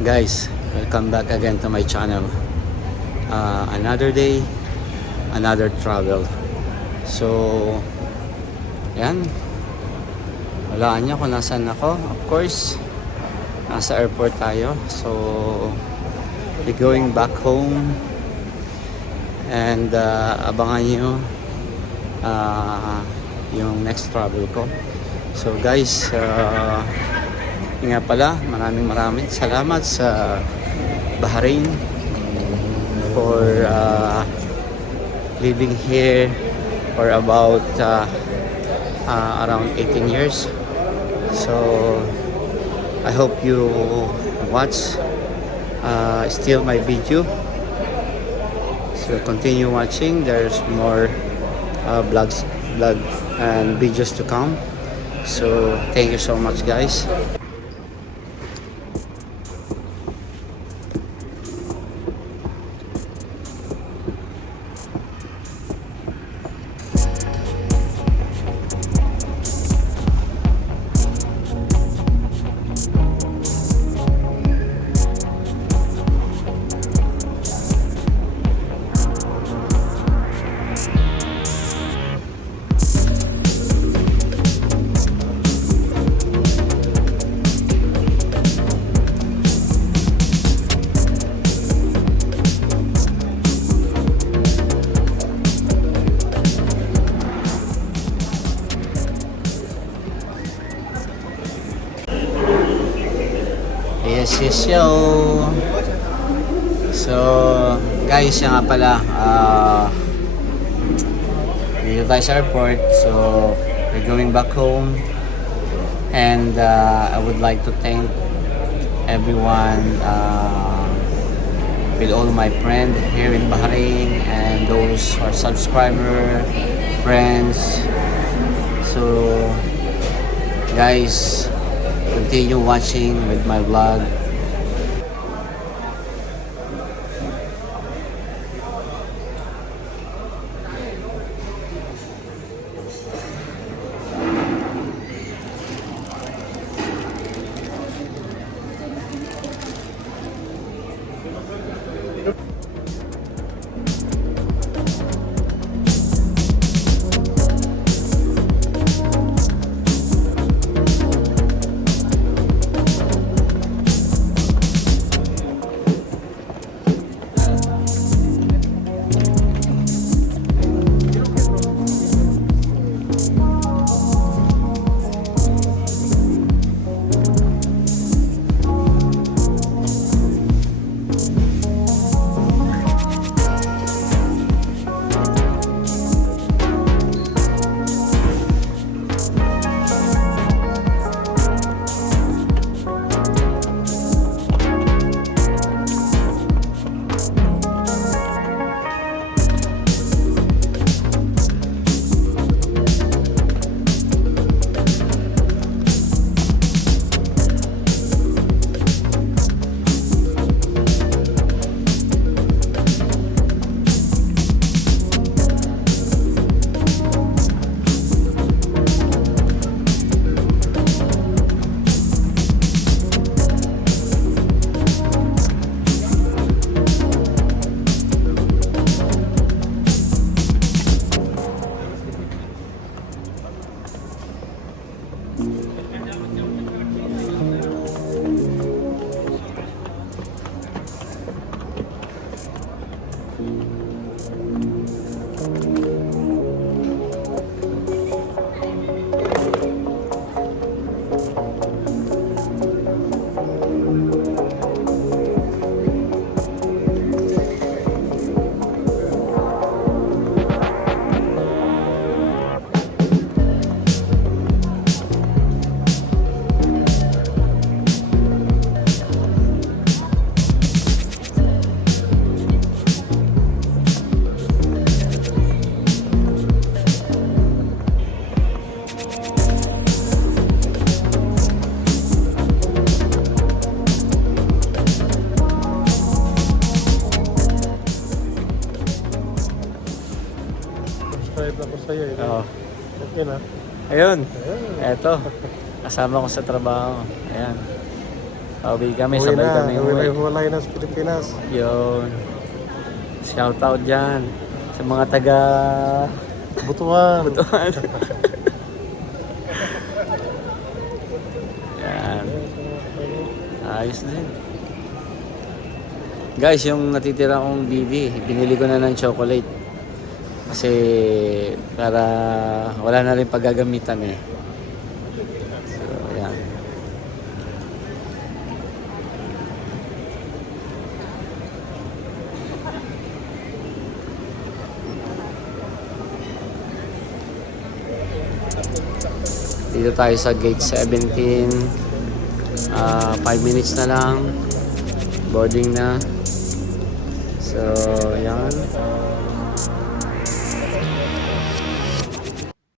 Guys, welcome back again to my channel. Another day, another travel. So, yan. Walaan nyo kung nasaan ako. Of course, nasa airport tayo. So, we're going back home. And abangan nyo yung next travel ko. So guys, nga pala, maraming salamat sa Bahrain for living here for about around 18 years. So I hope you watch still my video. So continue watching. There's more vlog and videos to come. So thank you so much, guys. Yes, yo. So, guys, yan nga pala, dito tayo sa airport. So, we're going back home. And I would like to thank everyone, with all my friends here in Bahrain and those who are subscribers, friends. So, guys, continue watching with my vlog. Ako sa'yo eh. Oo. Okay na. Ayun. Eto. Kasama ko sa trabaho. Ayan. Pauwi kami, Uwi sabay na. kami Uwi na uwi. yung hulay na sa Pilipinas. Yun. Shout out dyan sa mga taga Butuan. Butuan. Yan. Ayos din. Guys, yung natitira kong bibi, binili ko na ng chocolate. Kasi para wala na rin paggagamitan eh. So, yan. Dito tayo sa gate 17. 5 minutes na lang. Boarding na. So, yan.